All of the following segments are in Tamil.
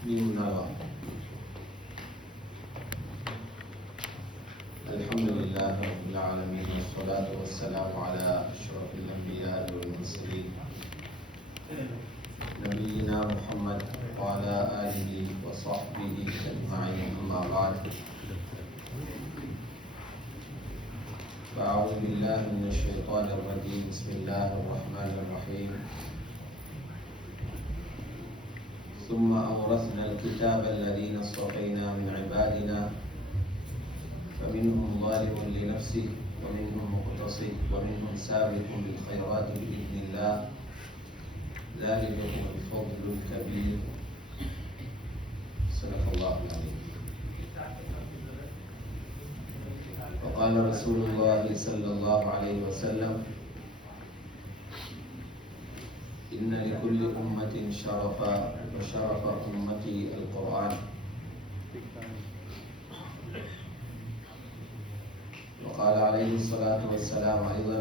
الحمد لله رب العالمين والصلاة والسلام على أشرف الأنبياء والمرسلين نبينا محمد وعلى آله وصحبه أجمعين أما بعد فأعوذ بالله من الشيطان الرجيم بسم الله الرحمن الرحيم ثم أورثنا الكتاب الذين اصطفينا من عبادنا فمنهم ظالم لنفسه ومنهم مقتصد ومنهم سابق بالخيرات بإذن الله ذلك هو الفضل الكبير صدق الله العظيم. وقال رسول الله صلى الله عليه وسلم إن لكل أمة شرفا وشرف أمتي القرآن. وقال عليه الصلاة والسلام أيضا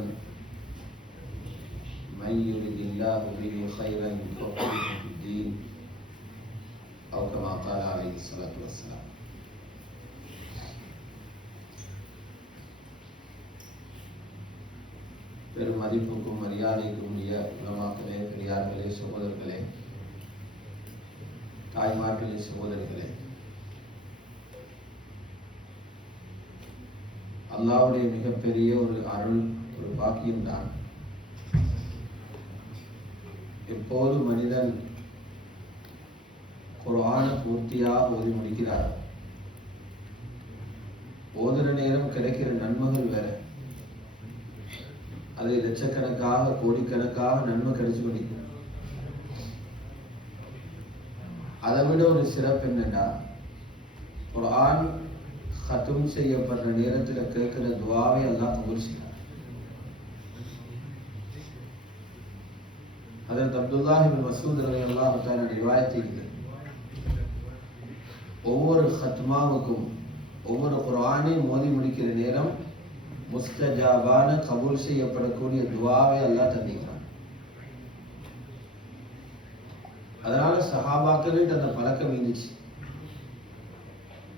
من يرد الله به خيرا يفقهه في الدين أو كما قال عليه الصلاة والسلام. பெரும் மதிப்புக்கும் மரியாதைக்கும் உரிய உலமாக்களே, பெரியார்களே, சகோதரர்களே, தாய்மார்களே, சகோதரிகளே, அல்லாஹ்வுடைய மிகப்பெரிய ஒரு அருள், ஒரு பாக்கியம்தான் எப்போது மனிதன் குர்ஆனை பூர்த்தியாக ஓதி முடிக்கிறார், ஓதுற நேரம் கிடைக்கிற நன்மைகள் வேற. அது லட்சக்கணக்காக கோடிக்கணக்காக நன்மை கிடைச்சு கொண்டிருக்கும். அதை விட ஒரு சிறப்பு என்னன்னா, குர்ஆன் ஹத்தும் செய்யப்படுற நேரத்தில் கேட்கிற துவாவை அல்லாஹ் கபூல் செய்யறார். ஹஜ்ரத் அப்துல்லாஹ் இப்னு மஸ்ஊத் ரலியல்லாஹு தஆலா ரிவாயத்தில் ஒவ்வொரு ஹத்மாவுக்கும் ஒவ்வொரு குர்ஆனை மோதி முடிக்கிற நேரம் முஸ்தஜாபான கபூல் செய்யப்படக்கூடிய துவாவை அல்லாஹ் தந்திக்கிறான். அதனால சஹாபாக்களுக்கு அந்த பழக்கம் இருந்துச்சு.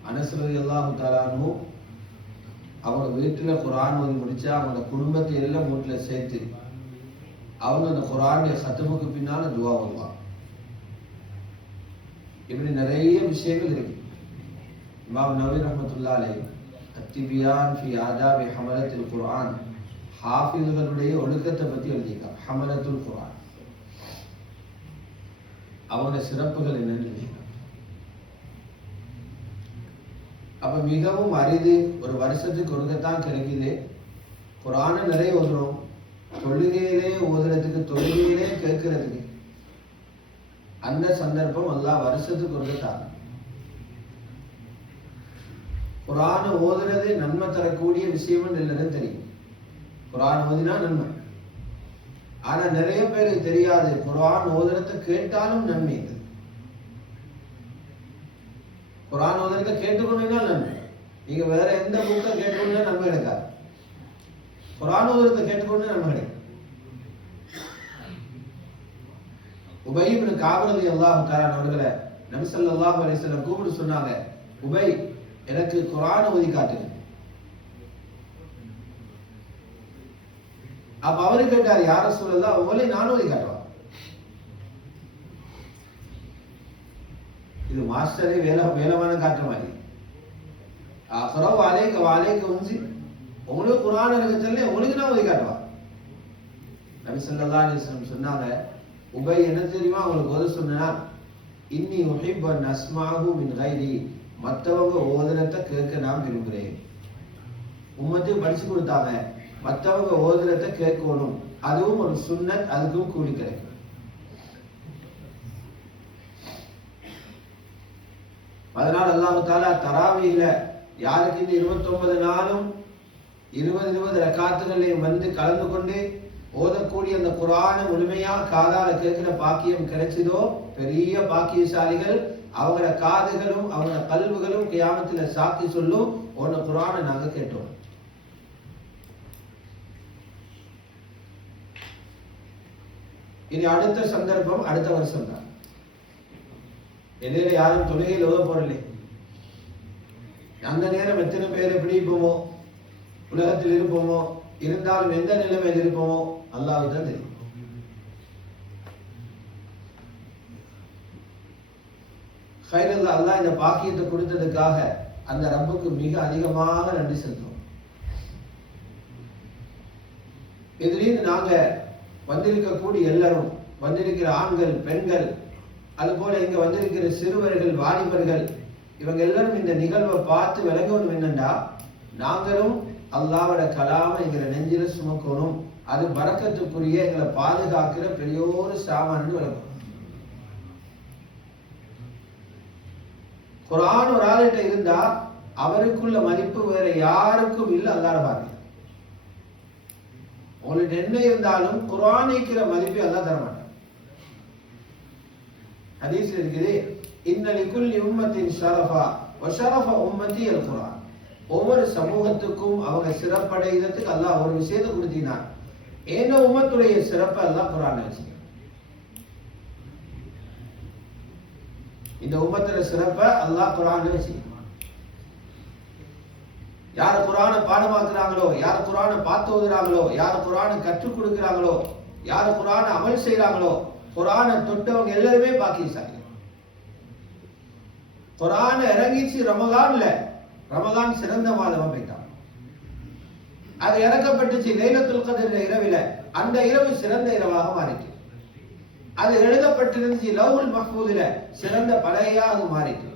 அனஸ் ரலியல்லாஹு தஆலா அன்ஹு அவங்க வீட்டுல குர்ஆன் ஓதி முடிச்சா அவங்க குடும்பத்தை எல்லாம் வீட்டுல சேர்த்து அவங்க அந்த குர்ஆனுடைய ஹத்முக்கு பின்னால துவா ஓதுவாங்க. இப்படி நிறைய விஷயங்கள் இருக்கு. இமாம் நவவி ரஹ்மத்துல்லாஹி அலைஹி அத்திபியான் ஃபி ஆதாபி ஹமலத்துல் குர்ஆன், ஹாஃபிஸ்களுடைய ஒழுக்கத்தை பத்தி எழுதியிருக்காங்க. ஹமலத்துல் குர்ஆன் அவங்க சிறப்புகள் என்னன்னு எழுதியிருக்காங்க. அப்ப மிகவும் அரிது, ஒரு வருஷத்துக்கு ஒருக்கத்தான் கிடைக்குது. குர்ஆனை நிறைய ஓதுறோம், தொழுகையிலே ஓதுறதுக்கு, தொழுகையிலே கேட்கறதுக்கு அந்த சந்தர்ப்பம் அல்லாஹ் வருஷத்துக்கு ஒருக்கத்தான். குர்ஆன் ஓதுறது நன்மை தரக்கூடிய விஷயம் எல்லாரும் தெரியும். குர்ஆன் ஓதினா நன்மை. ஆனா நிறைய பேருக்கு தெரியாது குர்ஆன் ஓதுறத கேட்டாலும் நன்மை இது. குர்ஆன் ஓதுறத கேட்டுக்கொண்டீங்கன்னா நன்மை. நீங்க வேற எந்த புக்கை கேட்டுக்கொண்டா நன்மை கிடைக்காது. குர்ஆன் ஓதுறத கேட்டுக்கொண்டு நன்மை கிடைக்கும். உபய் இப்னு கஅப் ரலியல்லாஹு தஆலா அவர்களை நபி ஸல்லல்லாஹு அலைஹி வஸல்லம் கூப்பிட்டு சொன்னாங்க, உபய் எனக்கு குர்ஆனை ஓதி காட்டுங்க. அப்ப அவரு கேட்டார், யார் ரசூலல்லாஹ், உங்களை நான் ஓதி காட்டுவா? இது மாஸ்டரே வேலமான காட்டுற மாதிரி. அக்ரவு அலைக வஅலைக உன்சி, உங்களுக்கு குர்ஆன் எனக்கு தெரியல, உங்களுக்கு நான் ஓதி காட்டுவா? நபி ஸல்லல்லாஹு அலைஹி வஸல்லம் சொன்னாங்க, உபய் என்ன தெரியுமா உங்களுக்கு ஓத சொன்னா, இன்னி உஹிப்பு அன் அஸ்மஅஹு மின் கைரி, மற்றவங்க ஓதுறத கேட்க நான் விரும்புகிறேன். உம்மத்துக்கு படிச்சு கொடுத்தாங்க, மற்றவங்க ஓதுறத கேட்கணும், அதுவும் ஒரு சுன்னத், அதுக்கும் கூலி கிடைக்கும். அதனால அல்லாஹ் தஆலா தராவீஹ்ல யாருக்கு இந்த 29 நாளும் 20 ரக்காத்துகளையும் வந்து கலந்து கொண்டு ஓதக்கூடிய அந்த குர்ஆனை முழுமையா காதால கேட்கிற பாக்கியம் கிடைச்சதோ பெரிய பாக்கியசாலிகள். அவங்களோட காதுகளும் அவங்களோட கல்வுகளும் கியாமத்துல சாட்சி சொல்லும், உன்ன குர்ஆனை நாங்க கேட்டோம். இனி அடுத்த சந்தர்ப்பம் அடுத்த வருஷம் தான். இடையில யாரும் தொழுகையில் ஓத போறதில்லை. அந்த நேரம் எத்தனை பேர் எப்படி இருப்போமோ, உலகத்தில் இருப்போமோ, இருந்தாலும் எந்த நிலைமையில் இருப்போமோ அல்லாஹ்வுக்கு தான் தெரியும். ஹைரல்லா, அல்லாஹ் இந்த பாக்கியத்தை கொடுத்ததுக்காக அந்த ரப்புக்கு மிக அதிகமாக நன்றி செலுத்துவோம். இதுலேருந்து நாங்க வந்திருக்கக்கூடிய எல்லாரும், வந்திருக்கிற ஆண்கள், பெண்கள், அதுபோல இங்க வந்திருக்கிற சிறுவர்கள், வாலிபர்கள், இவங்க எல்லாரும் இந்த நிகழ்வை பார்த்து விளங்கணும். என்னண்டா, நாங்களும் அல்லாஹ்வோட கலாமை எங்களை நெஞ்சில சுமக்கணும். அது பரக்கத்துக்குரிய, எங்களை பாதுகாக்கிற பெரியோரு சாமான்னு விளங்கணும். குர்ஆன் ஒரு ஆளுகிட்ட இருந்தா அவருக்குள்ள மதிப்பு வேற யாருக்கும் இல்லை. அல்லாஹ் பாருங்க, உங்களுக்கு என்ன இருந்தாலும் குர்ஆனுக்குற மதிப்பை அல்லாஹ் தர மாட்டான். ஹதீஸ்ல இருக்குது, இன்ன லிகுல்லி உம்மத்தின் ஷரஃபா வ ஷரஃப உம்மத்தி அல் குர்ஆன். ஒவ்வொரு சமூகத்துக்கும் அவங்க சிறப்படைகிறதுக்கு அல்லாஹ் ஒரு விஷயத்தை கொடுத்தினான். ஏன்னா உம்மத்துடைய சிறப்பை அல்லாஹ் குர்ஆன்ல வச்சிருக்கான். இந்த உம்மத்துல சிறப்பை அல்லாஹ் குர்ஆன்ல வச்சிருக்கான். யார் குர்ஆனை பாடமாக்குறாங்களோ, யார் குர்ஆனை பார்த்து ஓதுறாங்களோ, யார் குர்ஆனை கற்றுக் கொடுக்கிறாங்களோ, யார் குர்ஆனை அமல் செய்யறாங்களோ, குர்ஆனை தொட்டவங்க எல்லாருமே பாக்கியசாலி. குர்ஆன் இறங்கிச்சு ரமலான்ல, ரமலான் சிறந்த மாதமா போயிட்டான். அது இறக்கப்பட்டுச்சு லைலத்துல் கத்ர் இரவில, அந்த இரவு சிறந்த இரவாக மாறிட்டு. அது எழுதப்பட்டிருந்துச்சு லவ்ஹுல் மஹ்ஃபூதுல, சிறந்த பலகையாக அது மாறிட்டு.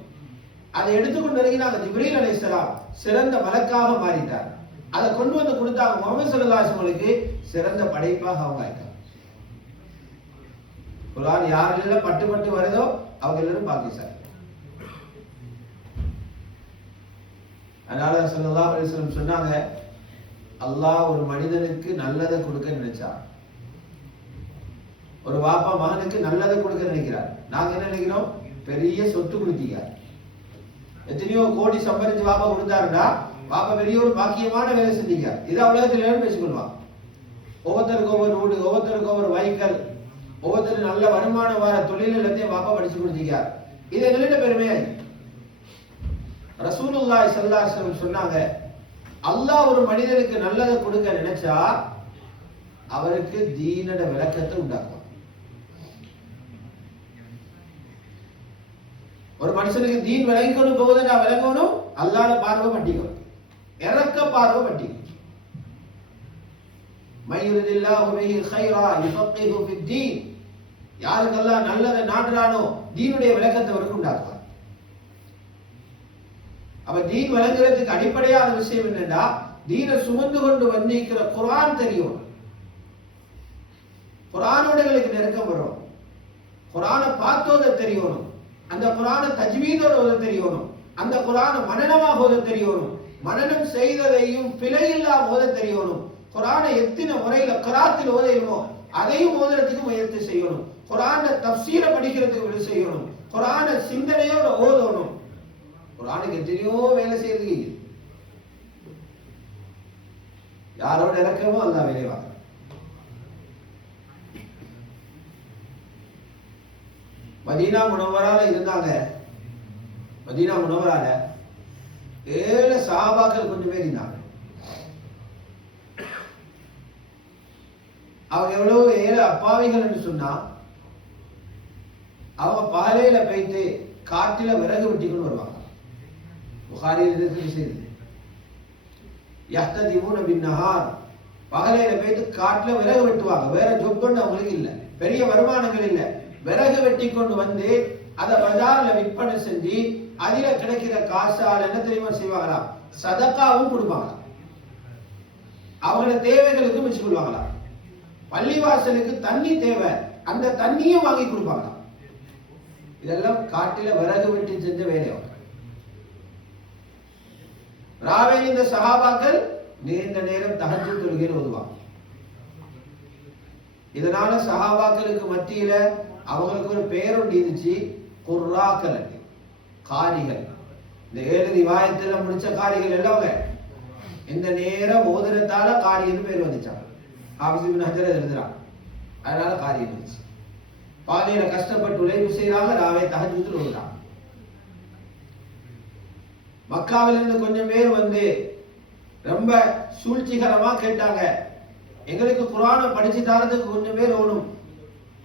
அதை எடுத்துக்கொண்டு இறங்கினாங்க ஜிப்ரீல் அலைஹிஸ்ஸலாம், சிறந்த மலக்காக மாறிட்டார். அதை கொண்டு வந்து கொடுத்தாங்க முஹம்மது ஸல்லல்லாஹு அலைஹி வஸல்லம், சிறந்த படைப்பாக அவங்க ஆயிட்டாங்க. குர்ஆன் யாரெல்லாம் பட்டு பட்டு வருதோ அவங்க எல்லாரும் பாக்கியசாலி. அதனால ஸல்லல்லாஹு அலைஹி வஸல்லம் சொன்னாங்க, அல்லாஹ் ஒரு மனிதனுக்கு நல்லதை கொடுக்க நினைச்சா, ஒரு வாப்பா மகனுக்கு நல்லதை கொடுக்க நினைக்கிறார். நாங்க என்ன நினைக்கிறோம், பெரிய சொத்து கொடுத்தீங்க, எத்தனையோ கோடி சம்பாதிச்சு வாப்பா கொடுத்தாருடா, வாப்பா பெரிய ஒரு பாக்கியமான வேலை செஞ்சீங்க. இதை உலகத்தில் பேசிக்கொள்வான். ஒவ்வொருத்தருக்கு ஒவ்வொரு வீடு, ஒவ்வொருத்தருக்கு ஒவ்வொரு வைக்கல், ஒவ்வொருத்தருக்கு நல்ல வருமானம் வர தொழில் எல்லாத்தையும் வாப்பா படிச்சு கொடுத்தீங்க. இது எங்களிட பெருமையா. ரசூலுல்லாஹி ஸல்லல்லாஹு அலைஹி வஸல்லம் சொன்னாங்க, அல்லாஹ் ஒரு மனிதனுக்கு நல்லதை கொடுக்க நினைச்சா அவருக்கு தீனோட விளக்கத்தை உண்டாக்குவான். ஒரு மனுஷனுக்கு தீன் விளங்கணும் போகுதுன்னா விளங்கணும், அல்லாஹ்ட பார்வை பட்டிக்கும், இறக்க பார்வை பட்டிக்கும். மய்யுரிதில்லாஹு பிஹி கைரா யுஃபக்கிஹு ஃபித்தீன். யாருக்கு அல்லாஹ் நல்லதை நாடுறானோ தீனுடைய விளக்கத்தை அவருக்கு உண்டாக்குவார். அப்ப தீன் விளங்குறதுக்கு அடிப்படையான விஷயம் என்னன்னா, தீனை சுமந்து கொண்டு வந்திருக்கிற குர்ஆன் தெரியும். குர்ஆனோட எங்களுக்கு நெருக்கம் வரும். குர்ஆனை பார்த்தோத தெரியணும், அந்த குர்ஆனை தஜ்வீதோட ஓத தெரியணும், அந்த குர்ஆனை மனனமாக ஓத தெரியணும், மனனம் செய்ததையும் பிழையில்லாம ஓத தெரியணும். குர்ஆனை எத்தனை முறையில கிராத்தில் ஓதையுமோ அதையும் ஓதுறதுக்கு முயற்சி செய்யணும். குர்ஆனை தஃப்சீரை படிக்கிறதுக்கு முயற்சி செய்யணும். குர்ஆனை சிந்தனையோட ஓதணும். குர்ஆனுக்கு எத்தனையோ வேலை செய்யறதுக்கு யாரோட இறக்கமோ அல்லாஹ் விரைவாக. மதீனா முனவரால இருந்தாங்க. மதீனா முனவரால 7 சஹாபாக்கள் கொஞ்சம் பேர் இருந்தாங்க. அவங்க எவ்வளவு 7 அப்பாவிகள் என்று சொன்னா, அவங்க பகலையில போயிட்டு காட்டில விறகு வெட்டிக்கொண்டு வருவாங்க. புகாரியில் இருக்கிற செய்தி, யஹ்ததிமூன பின்னஹார், பகலையில போயிட்டு காட்டுல விறகு வெட்டுவாங்க. வேற ஜொப் பண்ண அவங்களுக்கு இல்ல, பெரிய வருமானங்கள் இல்ல. விறகு வெட்டி கொண்டு வந்து அதை பஜார்ல விற்பனை செஞ்சு அதில கிடைக்கிற காசால் என்ன தெரியுமா செய்வாங்களா, சதக்காவும் கொடுப்பாங்க. அவங்களோட தேவைகளுக்கு மிச்சு கொள்வாங்களா. பள்ளிவாசலுக்கு தண்ணி தேவை, அந்த தண்ணியும் வாங்கி கொடுப்பாங்களா. இதெல்லாம் காட்டில விறகு வெட்டி செஞ்ச வேலையாகும். ராவேல் இந்த சஹாபாக்கள் நீண்ட நேரம் தஹஜ்ஜுத் தொழுகையில் ஓதுவாங்க. இதனால சஹாபாக்களுக்கு மத்தியில அவங்களுக்கு ஒரு பெயர் ஒன்று இருந்துச்சு, குர்ராக்கள், காரிகள். இந்த 7 ரிவாயத்துல முடிச்ச காரிகள் எல்லாமே இந்த நேரம் ஓதுறதால காரின்னு பேர் வந்துச்சாங்க. ஹாஃபிஸ் இப்னு ஹஜர் எழுதுறாங்க, அதனால காரி இருந்துச்சு. பாதையில கஷ்டப்பட்டு உழைப்பு செய்யறாங்க, ராவை தஹஜ்ஜுதுல ஓதுறாங்க. மக்காவிலிருந்து கொஞ்சம் பேர் வந்து ரொம்ப சூழ்ச்சிகரமா கேட்டாங்க, எங்களுக்கு குர்ஆனை படிச்சு தரதுக்கு கொஞ்சம் பேர் ஓணும்,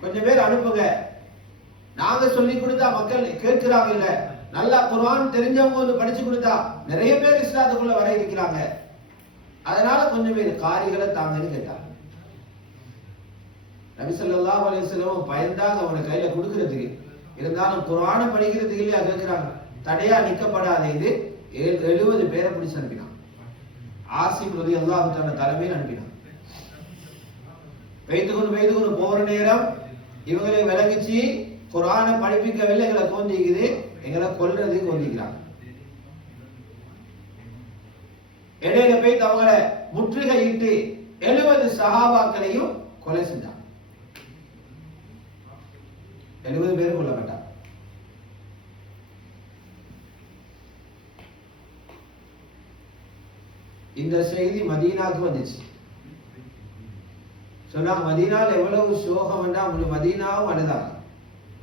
கொஞ்சம் பேர் அனுப்புங்க. நாங்க சொல்லி கொடுத்தா மக்கள் கேட்கிறாங்க இல்ல, நல்லா குர்ஆன் தெரிஞ்சவங்க வந்து படிச்சு கொடுத்தா நிறைய பேர் இஸ்லாத்துக்குள்ள வர இருக்கிறாங்க, அதனால கொஞ்சம் பேர் காரிகளை தாங்கன்னு கேட்டாங்க. நபி ஸல்லல்லாஹு அலைஹி வஸல்லம் பயந்தாங்க அவனை கையில கொடுக்கிறதுக்கு. இருந்தாலும் குர்ஆனை படிக்கிறதுக்கு இல்லையா கேட்கிறாங்க, தடையா நிக்கப்படாத இது 70 பேரை பிடிச்சு அனுப்பினான். ஆசிம் ரலியல்லாஹு தஆலா தலைமையில் அனுப்பினான். பெய்து போற நேரம் இவங்களை விளங்கிச்சு, குர்ஆனை படிப்பிக்கவில்லை, எங்களை கோந்திக்குது, எங்களை கொல்றதுக்கு கோந்திக்கிறாங்க. இடையில போய் அவங்களை முற்றுகையிட்டு 70 சஹாபாக்களையும் கொலை செஞ்சாங்க. 70 பேர் கொல்லப்பட்டார். இந்த செய்தி மதீனாவுக்கு வந்துச்சு. சொன்னாங்க மதீனால எவ்வளவு சோகம் வேண்டாம், உங்களுக்கு மதீனாவும் அழுதாங்க.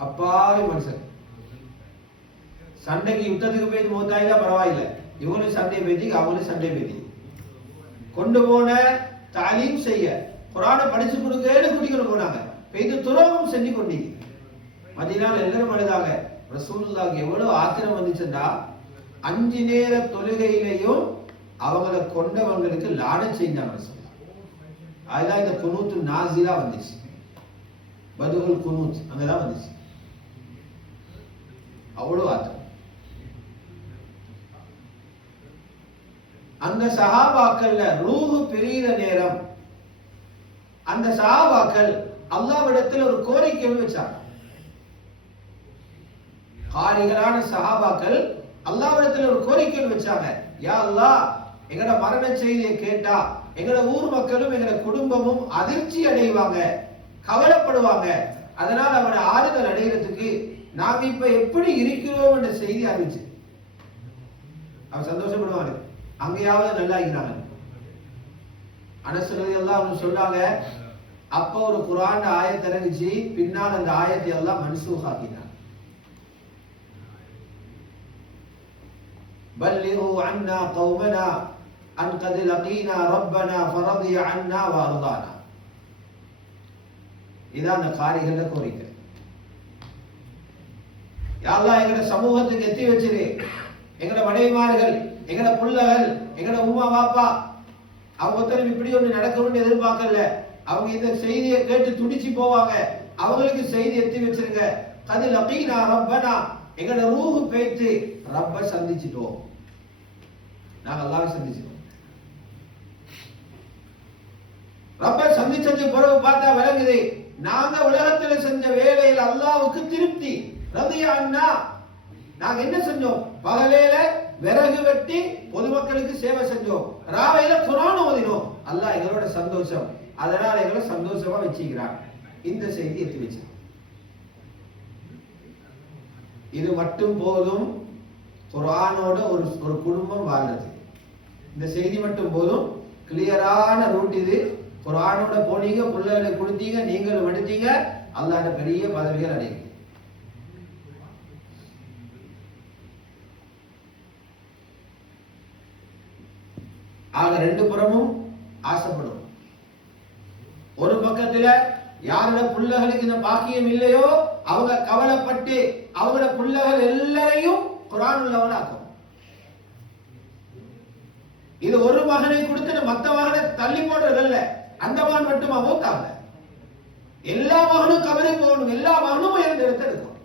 அப்பாவி மனுஷன் சண்டைக்கு யுத்தத்துக்கு போய் மூத்தாயில பரவாயில்லை, இவங்களும் சண்டை பேத்தி அவங்களும் சண்டை பேத்தி கொண்டு போன தாலீம் செய்ய குர்ஆனை படிச்சு கொடுக்கன்னு கூட்டிக்கொண்டு போனாங்க. பெய்து துரோகம் செஞ்சு கொண்டீங்க. மதீனால எல்லாரும் அழுதாங்க. ரசூலுல்லாஹ்க்கு எவ்வளவு ஆத்திரம் வந்துச்சுன்னா 5 நேர தொழுகையிலையும் அவங்களை கொண்டவங்களுக்கு லானத் செஞ்சாங்க ரசூலுல்லாஹ். அதுதான் இந்த குனூத்து நாசிலா வந்துச்சு. பதுல் குனூத் அங்கதான் வந்துச்சு. அவ்வளவு ஆத்திரம். அந்த சஹாபாக்கள்ல ரூஹு பிரியிற நேரம் அந்த சஹாபாக்கள் அல்லாஹ்விடத்தில் ஒரு கோரிக்கை வச்சாங்க. காரிகளான சஹாபாக்கள் அல்லாஹ்விடத்தில் ஒரு கோரிக்கை வச்சாங்க, யா அல்லாஹ், எங்கட மரண செய்தியை கேட்டா எங்கட ஊர் மக்களும் எங்கட குடும்பமும் அதிர்ச்சி அடைவாங்க, கவலைப்படுவாங்க. அதனால அவனை ஆறுதல் அடைகிறதுக்கு நாங்க இப்ப எப்படி இருக்கிறோம் என்ற செய்தி அறிவிச்சு அவன் சந்தோஷப்படுவாங்க, அங்கேயாவது நல்லா இருக்கிறாங்க. அனஸ் ரலியல்லாஹு அன்ஹு சொன்னாங்க, அப்ப ஒரு குர்ஆன் ஆயத் இறங்கிச்சு, பின்னால் அந்த ஆயத்தை எல்லாம் மன்சூக் ஆக்கினாங்க. பல்லிகு அன்னா கௌமனா அன் கத் லகீனா ரப்பனா ஃபரதிய அன்னா வ அர்தானா. இதான் அந்த காரிகள கோரிக்கை. யா அல்லாஹ், எங்கட சமூகத்துக்கு எத்தி வச்சிரு, எங்கட மனைவிமார்கள், எங்கட புள்ளகள், எங்கட உம்மா பாப்பா அவங்க ஒருத்தரும் இப்படி ஒன்று நடக்கணும்னு எதிர்பார்க்கல. அவங்க இந்த செய்தியை கேட்டு துடிச்சு போவாங்க. அவங்களுக்கு செய்தி எத்தி வச்சிருங்க. கத் லகீனா ரப்பனா, எங்கட ரூஹு பேய்த்து ரப்ப சந்திச்சிட்டோம், நாங்க அல்லாஹ்வை சந்திச்சிட்டோம். ரப்ப சந்திச்சது பிறகு பார்த்தா விளங்குது, நாங்க உலகத்தில் செஞ்ச வேலையில் அல்லாஹ்வுக்கு திருப்தி. ரதியா அன்னா, நாங்க என்ன செஞ்சோம்? பகலையில விறகு வெட்டி பொதுமக்களுக்கு சேவை செஞ்சோம், ராவையில குர்ஆன் ஓதினோம், அல்லாஹ் எங்களோட சந்தோஷம், அதனால எங்களை சந்தோஷமா வச்சுக்கிறான். இந்த செய்தி எத்தி வச்சு இது மட்டும் போதும் குர்ஆனோட ஒரு குடும்பம் வாழ்றது. இந்த செய்தி மட்டும் போதும். கிளியரான ரூட் இது. குர்ஆனோட போனீங்க, புள்ளகளை கொடுத்தீங்க, நீங்களும் எடுத்தீங்க, அல்லாஹ்ட பெரிய பதவிகள் அடையுங்க. ஆக ரெண்டு புறமும் ஆசைப்படும். ஒரு பக்கத்துல யாரோட புள்ளகளுக்கு இந்த பாக்கியம் இல்லையோ அவங்க கவலைப்பட்டு அவங்களோட புள்ளகள் எல்லாரையும் குர்ஆன் உள்ளவனாக்கும். இது ஒரு மகனை கொடுத்து மத்த மகனை தள்ளி போடுறதல்ல. அந்த மகன் மட்டுமா மூத்தாங்க, எல்லா மகனும் கவலை போகணும், எல்லா மகனும் உயர்ந்த இடத்தை இருக்கும்.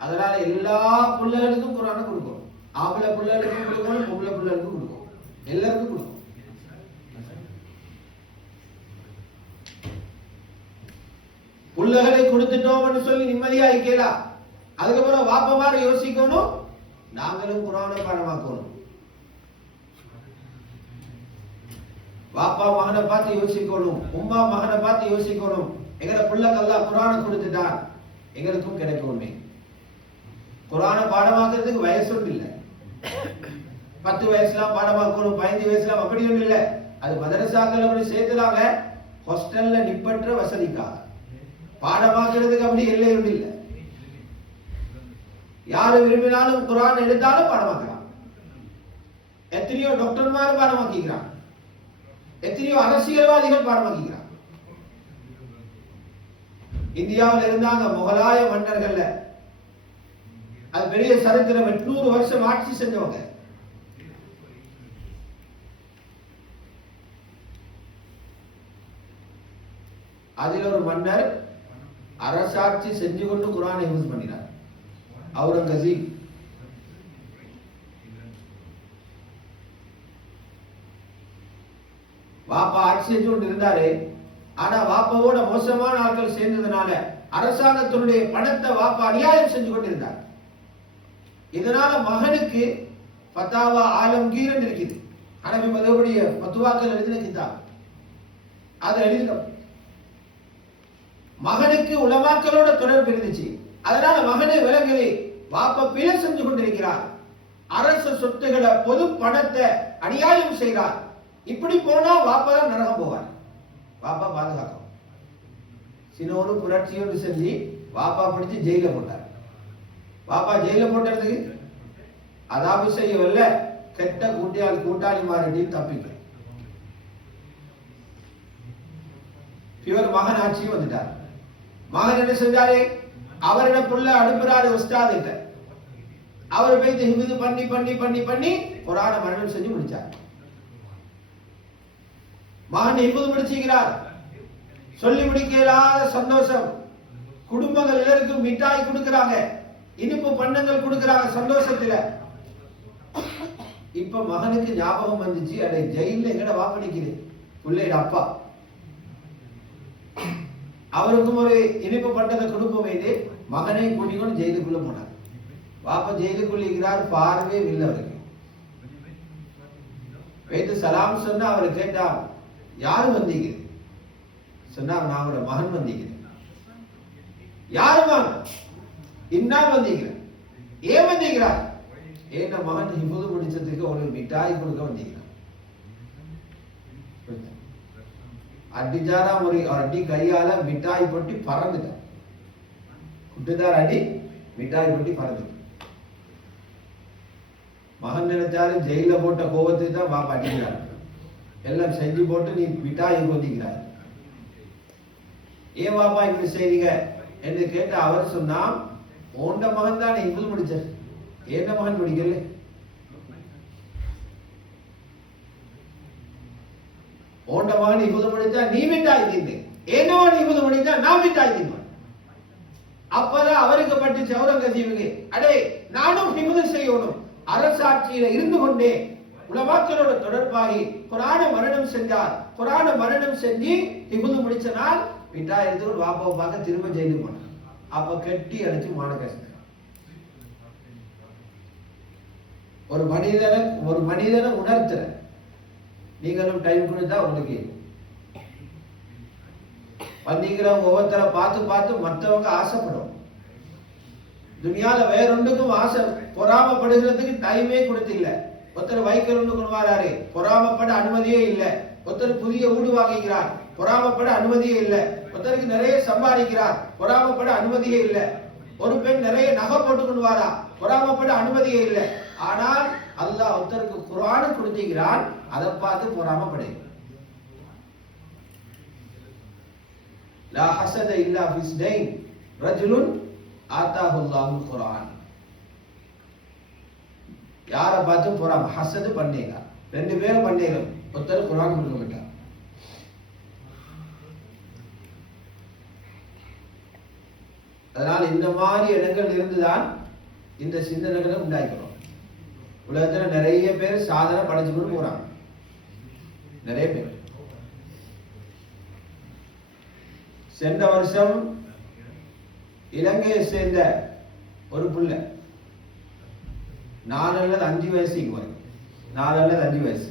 அதனால எல்லா புள்ளகளுக்கும் குர்ஆனை கொடுக்கும். ஆம்பளை பிள்ளைகளுக்கும் கொடுக்கணும், பொம்பளை பிள்ளைகளுக்கும் கொடுக்கும், எல்லாருக்கும் கொடுக்கும். புள்ளகளை கொடுத்துட்டோம்னு சொல்லி நிம்மதியா இருக்கலாம். அதுக்கப்புறம் வாப்பமார யோசிக்கணும், நாங்களும் குர்ஆனை பாடமாக்கணும். வாப்பா மகனை பார்த்து யோசிக்கணும், உம்மா மகனை பார்த்து யோசிக்கணும். எங்கட பிள்ளைக்கு அல்லாஹ் குர்ஆனை கொடுத்துட்டான், எங்களுக்கும் கிடைக்குமே. குர்ஆனை பாடமாக்குறதுக்கு வயசு ஒன்று இல்லை. 10 வயசுலாம் பாடமாக்கணும், 15 வயசுலாம் அப்படி ஒன்றும் இல்லை. அது மதரசாக்கள் அப்படி சேர்த்துறாங்க. ஹாஸ்டல்ல நிப்பற்ற வசதிக்காக. பாடமாக்குறதுக்கு அப்படி எல்லை ஒன்று இல்லை. யாரு விரும்பினாலும் குர்ஆன் எடுத்தாலும் பாடமாக்கலாம். எத்தனையோ டாக்டர்மார் பாடமாக்கிறான், எத்தனையோ அரசியல்வாதிகள் பாடமாக்கிறான். இந்தியாவில் இருந்தாங்க முகலாய மன்னர்கள்ல, அது பெரிய சரித்திரம். 800 வருஷம் ஆட்சி செஞ்சவங்க. அதில் ஒரு மன்னர் அரசாட்சி செஞ்சு கொண்டு குர்ஆனை யூஸ் பண்ணினார், அவுரங்கசீப். வாப்பா ஆட்சி செஞ்சு கொண்டு இருந்தாரு. ஆனா வாப்பாவோட மோசமான ஆட்கள் சேர்ந்ததுனால அரசாங்கத்தினுடைய பணத்தை வாப்பா அநியாயம் செஞ்சு கொண்டிருந்தார். இதனால மகனுக்கு ஃபத்தாவா ஆலம்கீர் இருக்குது, ஹனஃபி மதுஹபுடைய ஃபத்வாக்கள் எழுதின கிதாப். அதை எழுதின மகனுக்கு உலமாக்களோட தொடர்பு இருந்துச்சு. அதனால மகனை விலங்கலை வாப்பா பிழை செஞ்சு கொண்டிருக்கிறார், அரசு சொத்துக்களை பொது பணத்தை அநியாயம் செய்கிறார். இப்படி போனா வாப்பா தான் நரகம் போவார். வாப்பா பாதுகாக்கும். சின்னோரு புரட்சியோடு செஞ்சு வாப்பா பிடிச்சு ஜெயில போட்டார். வாப்பா ஜெயில போட்டதுக்கு அதாபு செய்யவில்ல, கெட்ட கூட்டாளி மாறிட்டையும் தப்பிக்க இவர் மகன் ஆட்சியும் வந்துட்டார். மகன் என்ன செஞ்சாரு, அவரோட புள்ள அனுப்புறாரு உஸ்தாதிட்ட. அவர் போய் ஹிஃப்து பண்ணி பண்ணி பண்ணி பண்ணி குர்ஆன மரணம் செஞ்சு முடிச்சார். மகன் ஹிஃப்து முடிச்சுக்கிறார். சொல்லி முடிக்க இயலாத சந்தோஷம். குடும்பங்கள் எல்லாருக்கும் மிட்டாய் கொடுக்கறாங்க, இனிப்பு பண்டங்கள் கொடுக்கறாங்க சந்தோஷத்துல. இப்ப மகனுக்கு ஞாபகம் வந்துச்சு, அடே ஜெயில எங்கட வாப்பா நிக்குது, பிள்ளையோட அப்பா. அவருக்கும் ஒரு இனிப்பு பண்டத்தை கொடுப்போம். இது மகனை கூட்டிக்கொண்டு ஜெயிலுக்குள்ள போனார். வாப்பா ஜெயிலுக்குள்ள இருக்கிறார், பார்வே இல்லை அவருக்கு. வைத்து சலாம் சொன்னா அவர் கேட்டா, யாரு வந்தீங்க சொன்னா, நான் அவரோட மகன் வந்தீங்க. யாரு மகன்? இன்னார் வந்தீங்க. ஏன் வந்தீங்கிறார்? ஏன்னா மகன் ஹிஃப்து முடிச்சதுக்கு ஒரு மிட்டாய் கொடுக்க வந்தீங்க. அடிச்சாரா, ஒரு அடி கையால மிட்டாய் பொட்டி பறந்துட்டார். குட்டுதார் அடி மிட்டாய் பொட்டி பறந்துட்டார். மகன் நினைச்சாரு ஜெயில போட்ட கோபத்துக்கு தான் பாப்பா அடிக்கிறார். எல்லாம் செஞ்சு போட்டு நீ மிட்டாய் கொதிக்கிறார். ஏன் பாப்பா இப்படி செய்றீங்க என்று கேட்ட அவர் சொன்னா, ஓண்ட மகன் தான் ஹிஃப்து முடிச்சார், என்ன மகன் முடிக்கல. ஓண்ட மகன் ஹிஃப்து முடிச்சா நீ மிட்டாய் தின்னு, என்ன மகன் ஹிஃப்து முடிச்சா நான் மிட்டாய் தின்னுவேன். அப்பதான் அவருக்கு பட்டுச்சு அவுரங்கசீபுக்கு, அடே நானும் ஹிஃப்து செய்யணும். அரசாட்சியில இருந்து கொண்டே உலமாக்களோட தொடர்பாகி குர்ஆன மரணம் செஞ்சார். குர்ஆன மரணம் செஞ்சு ஹிஃப்து முடிச்சனால் மிட்டாய் எடுத்து வாப்பாவை பார்க்க திரும்ப ஜெயிலுக்கு போனார். அப்ப கட்டி அடிச்சு மானகஷ்டம். ஒரு மனிதனை உணர்த்துற, நீங்களும் டைம் கொடுத்தா உங்களுக்கு வந்தீங்கிறவங்க ஒவ்வொருத்தரை பார்த்து பார்த்து மற்றவங்க ஆசைப்படும். துனியால வேறொன்றுக்கும் ஆசை பொறாமப்படுகிறதுக்கு டைமே கொடுத்தில்ல. ஒருத்தர் வைக்கல் ஒன்று கொண்டு வராரு, பொறாமப்பட அனுமதியே இல்லை. ஒருத்தர் புதிய வீடு வாங்குகிறார், பொறாமப்பட அனுமதியே இல்லை. ஒருத்தருக்கு நிறைய சம்பாதிக்கிறார், பொறாமப்பட அனுமதியே இல்லை. ஒரு பெண் நிறைய நகை போட்டு கொண்டு வாரா, பொறாமப்பட அனுமதியே இல்லை. ஆனால் அல்லாஹ் ஒருத்தருக்கு குர்ஆனை கொடுத்திருக்கிறான், அதை பார்த்து பொறாமப்படு. லா ஹஸத இல்லா ஃபிஸ்டைன் ரஜுலுன் ஆதாஹுல்லாஹுல் குர்ஆன். யாரை பார்த்து பொறாம ஹஸது பண்ணீங்க, ரெண்டு பேரும் பண்ணீங்க. ஒருத்தர் குர்ஆன் கொடுக்கப்பட்டார். அதனால் இந்த மாதிரி இடங்கள் இருந்துதான் இந்த சிந்தனைகளை உண்டாக்கிறோம். உலகத்துல நிறைய பேர் சாதனை படைச்சு கொண்டு போறாங்க. நிறைய பேர் சென்ற வருஷம் இலங்கையை சேர்ந்த ஒரு புள்ள 4 அல்லது 5 வயசுக்கு வரும், 4 அல்லது 5 வயசு.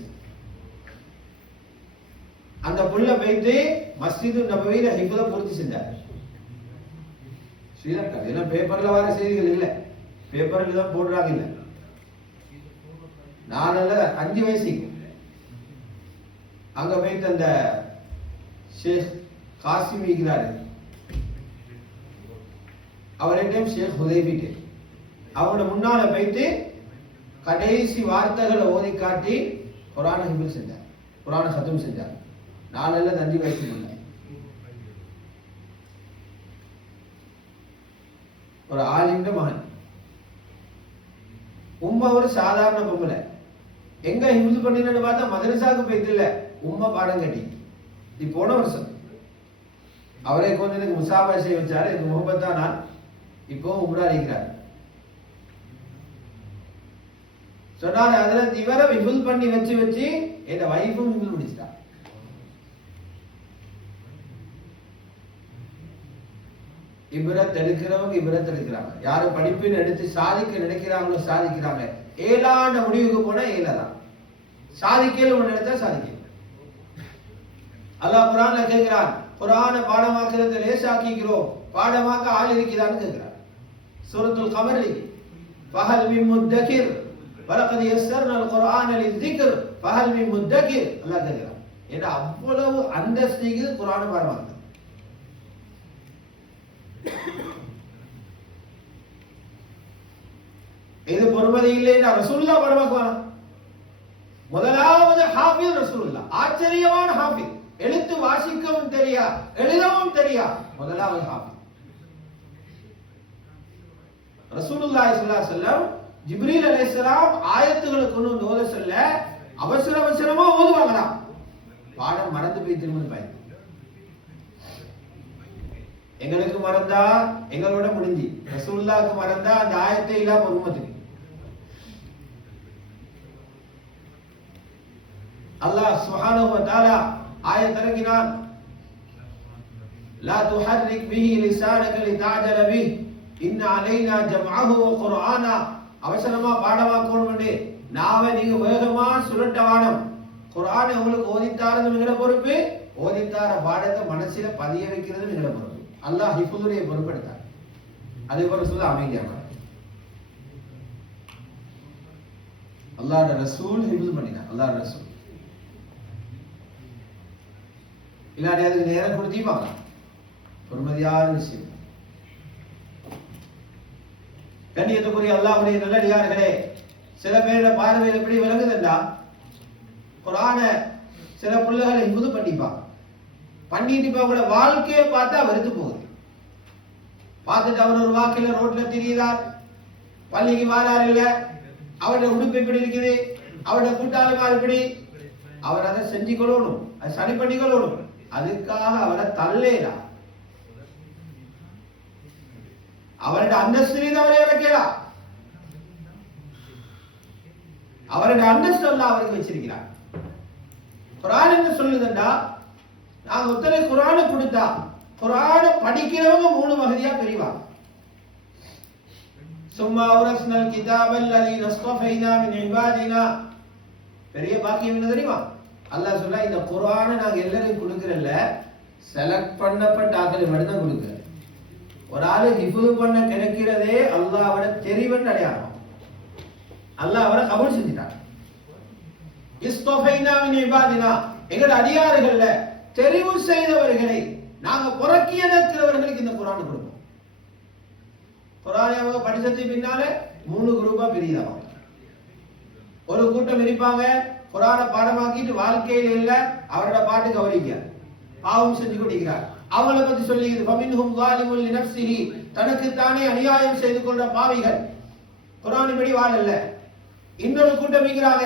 அந்த புள்ள போயிட்டு மஸ்ஜிது நபவியில ஹிஃப்த பூர்த்தி செஞ்சார். ஸ்ரீலங்கா இதெல்லாம் பேப்பர்ல வர செய்திகள் இல்லை, பேப்பர்ல தான் போடுறாங்க. இல்லை 4 அல்லது 5 வயசுக்கு அங்க போயிட்டு அந்த ஷேக் காசிம் இருக்கிறாரு, அவர்கிட்ட ஷேக் ஹுதைபிட்டே அவரோட முன்னால போயிட்டு கடைசி வார்த்தைகளை ஓதி காட்டி குரான ஹிஃபில் செஞ்சார், குரான சத்தம் செஞ்சார். 4 அல்லது 5 வயசுக்குள்ள ஒரு ஆலிம்ட மகன். உம்மா ஒரு சாதாரண பொம்பளை. எங்க ஹிஃபில் பண்ணினு பார்த்தா மதரசாவுக்கு போயிட்டு இல்ல, உம்மா பாடம் கட்டி. இது போன வருஷம் அவரே கொஞ்சம் எனக்கு முசாபா செய்ய வச்சாரு. எனக்கு முகமது தான் நான் இப்போ உம்ரா இருக்கிறார் சொன்னாரு. அதுல இவரை ஹிஃபில் பண்ணி வச்சு வச்சு என் வைஃபும் ஹிஃபில் முடிச்சிட்டா. இப்ரத் எடுக்கிறவங்க இப்ரத் எடுக்கிறாங்க. யாரு படிப்பின் எடுத்து சாதிக்க நினைக்கிறாங்களோ சாதிக்கிறாங்க. ஏழாண்ட முடிவுக்கு போனா ஏழதான் சாதிக்கல ஒன்று எடுத்தா சாதிக்க. அல்லாஹ் குர்ஆன்ல கேட்கிறான், குர்ஆனை பாடமாக்குறதை லேசாக்கிக்கிறோம், பாடமாக்க ஆள் இருக்கிறான்னு கேட்கிறான். சூரத்துல் கமர் ஃபஹல் மின் முத்தகிர் வலகத் யஸ்ஸர்னல் குர்ஆன லிذிக்ர் ஃபஹல் மின் முத்தகிர் அல்லாஹ் கேட்கிறான். ஏன்னா அவ்வளவு அந்தஸ்திக்கு குர்ஆனை பாடமாக்குது. இது பொறுமதி இல்லைன்னா ரசூலுல்லாஹ் பாடமாக்குவானா? முதலாவது ஹாஃபிஸ் ரசூலுல்லாஹ். ஆச்சரியமான ஹாஃபிஸ். எழுத்து வாசிக்கவும் தெரியா, எழுதவும் தெரியா, முதலாவது ஹாஃபிஸ் ரசூலுல்லாஹி ஸல்லல்லாஹு அலைஹி வஸல்லம். ஜிப்ரீல் அலைஹிஸ்ஸலாம் ஆயத்துகளை கொண்டு வந்து ஓத சொல்ல அவசர அவசரமா ஓதுவாங்களாம். பாடம் மறந்து போய் திரும்ப பாய். எங்களுக்கு மறந்தா எங்களோட முடிஞ்சு, ரசூலுல்லாஹ்க்கு மறந்தா அந்த ஆயத்தை இல்லாம உம்மத்துக்கு. அல்லாஹ் சுப்ஹானஹு வ தஆலா ஆயத் இறக்கினான், லா துஹர்ரிக் பிஹி லிசானக லிதஅஜல பிஹி இன்ன அலைனா ஜம்அஹு வ குர்ஆனா. அவசரமா பாடமாக்கணும், நாவை நீங்க வேகமா சுரட்டவானம். குர்ஆனை உங்களுக்கு ஓதித்தாரது எங்கட பொறுப்பு, ஓதித்தார பாடத்தை மனசில பதிய வைக்கிறது எங்கட பொறுப்பு. அல்லாஹ் ஹிஃபுதுடைய பொறுப்பெடுத்தார். அதே போல சொல்ல அமைதியாக அல்லாஹ்வுடைய ரசூல் ஹிஃபுது பண்ணினார். அல்லாஹ்வுடைய ரசூல் இல்லாட்டி அதுக்கு நேரம் கொடுத்தீங்க பொறுமதியான விஷயம். கண்ணியத்துக்குரிய அல்லாஹ்வுடைய நல்லடியார்களே, சில பேரோட பார்வையில் எப்படி விளங்குதுன்னா, குர்ஆனை சில பிள்ளைகளை ஹிஃபுது பண்ணிப்பாங்க. பண்ணிட்டு இப்ப கூட வாழ்க்கையை பார்த்தா வெறுத்து போகுது. பார்த்துட்டு அவர் ஒரு வாக்கில ரோட்ல திரிகிறார், பள்ளிக்கு வாரார் இல்ல, அவருடைய உடுப்பு எப்படி இருக்குது, அவருடைய கூட்டாளிமார் எப்படி, அவர் அதை செஞ்சு கொள்ளணும், அதை சரி பண்ணி கொள்ளணும். அதுக்காக அவரை தள்ளேலாம், அவருடைய அந்தஸ்து அவரை இறக்கலாம். அவருடைய அந்தஸ்து எல்லாம் அவருக்கு வச்சிருக்கிறார். குர்ஆன் என்ன சொல்லுதுன்னா, நாங்க ஒத்தனை குர்ஆனை கொடுத்தா குர்ஆனை படிக்கிறவங்க 3 வகையா பிரிவாங்க. சும்மா அவரஸ்னல் கிதாபல் லதி நஸ்தஃபைனா மின் இபாதினா. பெரிய பாக்கியம் என்ன தெரியுமா? அல்லாஹ் சொல்றா, இந்த குர்ஆனை நாங்க எல்லாரையும் கொடுக்கறல்ல, செலக்ட் பண்ணப்பட்ட ஆட்களை மட்டும் தான் கொடுக்கிறோம். ஒரு ஆளு ஹிஃபுது பண்ண கிடைக்கிறதே அல்லாஹ் அவரை தெரிவன் அடையாளம். அல்லாஹ் அவரை கபூல் செஞ்சிட்டான். இஸ்தஃபைனா மின் இபாதினா, எங்கட அடியார்கள்ல தெரிவு செய்தவர்களை நாங்க புறக்கியதற்கிறவர்களுக்கு இந்த குர்ஆனை கொடுப்போம். குர்ஆனை அவங்க படிச்சதுக்கு பின்னாலே 3 குரூப்பா பிரியுதாம். ஒரு கூட்டம் இருப்பாங்க, குர்ஆனை பாடமாக்கிட்டு வாழ்க்கையில இல்ல, அவரோட பாட்டு கவனிக்க பாவம் செஞ்சு கொண்டிருக்கிறார். அவங்கள பத்தி சொல்லிக்குது, ஃபமின்ஹும் ஸாலிமுல் லினஃப்ஸிஹி, தனக்கு தானே அநியாயம் செய்து கொண்ட பாவிகள், குர்ஆன் படி வாழல. இன்னொரு கூட்டம் இருக்கிறாங்க,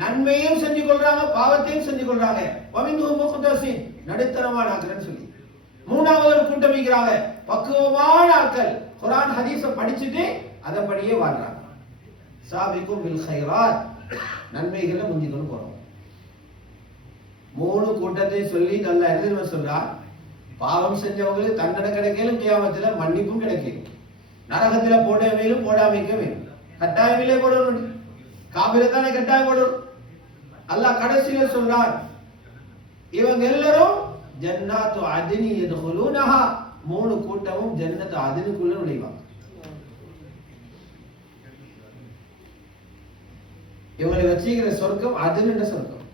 நன்மையும் செஞ்சு கொள்றாங்க, பாவத்தையும் செஞ்சு கொள்றாங்க. வமின்ஹும் முக்தஸின், நடுத்தரமான ஆட்கள் சொல்லி. மூணாவது ஒரு கூட்டம் இருக்கிறாங்க, பக்குவமான ஆட்கள், குர்ஆன் ஹதீஸை படிச்சுட்டு அதன்படியே வாழ்றாங்க. சாபிகு பில் கைராத், நன்மைகளை முந்திக்கொண்டு போறோம். 3 கூட்டத்தை சொல்லி நல்லா எழுதுன்னு சொல்றா. பாவம் செஞ்சவங்களுக்கு தண்டனை கிடைக்கலும், கியாமத்துல மன்னிப்பும் கிடைக்கும், நரகத்துல போடவேலும் போடாமைக்க வேணும், கட்டாயமில்லை போடணும், காபிரத்தானே கட்டாயம் போடணும். அல்லாஹ் கடைசியில சொல்றான், இவங்க எல்லாரும் ஜன்னாத்து அத்னி யதுகுலூனஹா, 3 கூட்டமும் ஜன்னத் அத்னுக்குள்ள நுழைவாங்க. இவங்களை வச்சிக்கிற சொர்க்கம் அதுன்னு சொர்க்கம்.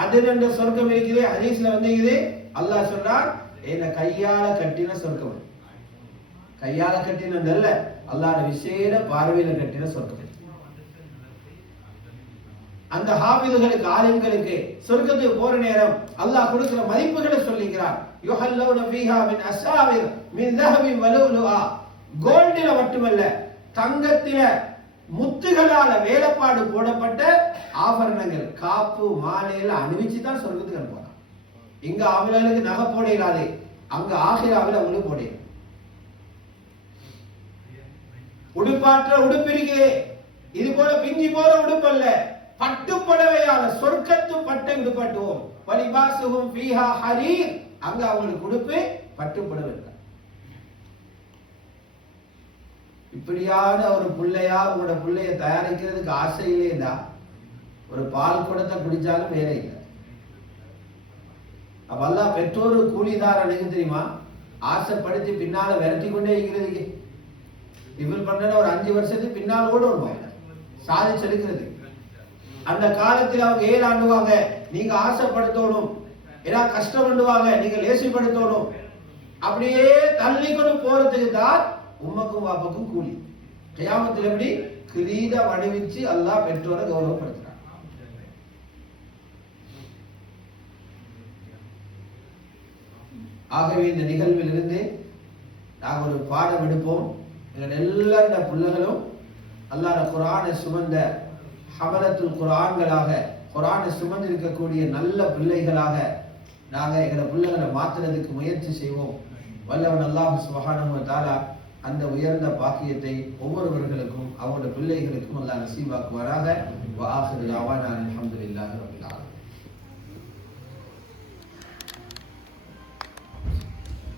அதில் என்ற சொர்க்கம் இருக்குது. ஹதீஸ்ல வந்து அல்லாஹ் சொல்றான், என்ன கையால கட்டின சொர்க்கம். கையால கட்டினதல்ல, அல்லாஹ்வுடைய விசேட பார்வையில கட்டின சொர்க்கம். அந்த ஹாஃபிதுகளுக்கு, ஆலிம்களுக்கு சொர்க்கத்துக்கு போற நேரம் அல்லாஹ் கொடுக்கிற மதிப்புகளை சொல்லிக்கிறான். யுஹல்லவுன ஃபீஹா மின் அஸாவிர் மின் ذهب வலுலுஆ. கோல்டில மட்டுமல்ல, தங்கத்தில முத்துகளால வேலைப்பாடு போடப்பட்ட ஆபரணங்கள், காப்பு, மாலையில அணிவிச்சு தான் சொர்க்கத்துக்கு அனுப்புவாங்க. இங்க அவங்களுக்கு நகை போட இல்லாதே, அங்க ஆகிராவில் அவங்களுக்கு போட. உடுப்பாற்ற உடுப்பு இருக்குது, இது போல பிஞ்சி போற உடுப்பு அல்ல, பட்டு புடவையால சொர்க்கத்து பட்டை உடுப்பட்டுவோம். வலிபாசுஹும் ஃபீஹா ஹரீர். அங்க அவங்களுக்கு உடுப்பு பட்டு புடவை. இப்படியான ஒரு பிள்ளையா உங்களோட பிள்ளைய தயாரிக்கிறதுக்கு ஆசை இல்லையா? ஒரு பால் குடத்தை குடிச்சாலும் வேற இல்லை. அப்ப அல்லாஹ் பெற்றோர் கூலிதார் அணுகு தெரியுமா? ஆசைப்படுத்தி பின்னால விரட்டி கொண்டே இருக்கிறதுக்கு இவள் பண்ண ஒரு 5 வருஷத்துக்கு பின்னால் ஓட வருவாங்க சாதிச்சு எடுக்கிறது. அந்த காலத்தில் அவங்க ஏழாண்டுவாங்க, நீங்க ஆசைப்படுத்தணும், ஏன்னா கஷ்டம் பண்ணுவாங்க, நீங்க லேசிப்படுத்தணும். அப்படியே தள்ளி கொண்டு போறதுக்கு தான் உம்மக்கும் வாப்பக்கும் கூலி. கியாமத்தில் எப்படி கிரீடம் அணிவிச்சு அல்லாஹ் பெற்றோரை கௌரவப்படுத்துறான். ஆகவே இந்த நிகழ்வில் இருந்து நாங்கள் ஒரு பாடம் எடுப்போம். எல்லாருடைய பிள்ளைகளும் அல்லாஹ் குர்ஆனை சுமந்த ஹமலத்துல் குர்ஆன்களாக, குர்ஆனை சுமந்து இருக்கக்கூடிய நல்ல பிள்ளைகளாக நாங்கள் எங்களை பிள்ளைகளை மாற்றுறதுக்கு முயற்சி செய்வோம். வல்லவன் அல்லாஹ் சுப்ஹானஹு வ தஆலா அந்த உயர்ந்த பாக்கியத்தை ஒவ்வொருவர்களுக்கும் அவருடைய பிள்ளைகளுக்கும் அல்லாஹ் நசீபாக்குவாராக. வ ஆகிரு தஅவானா அல்ஹம்துலில்லாஹி.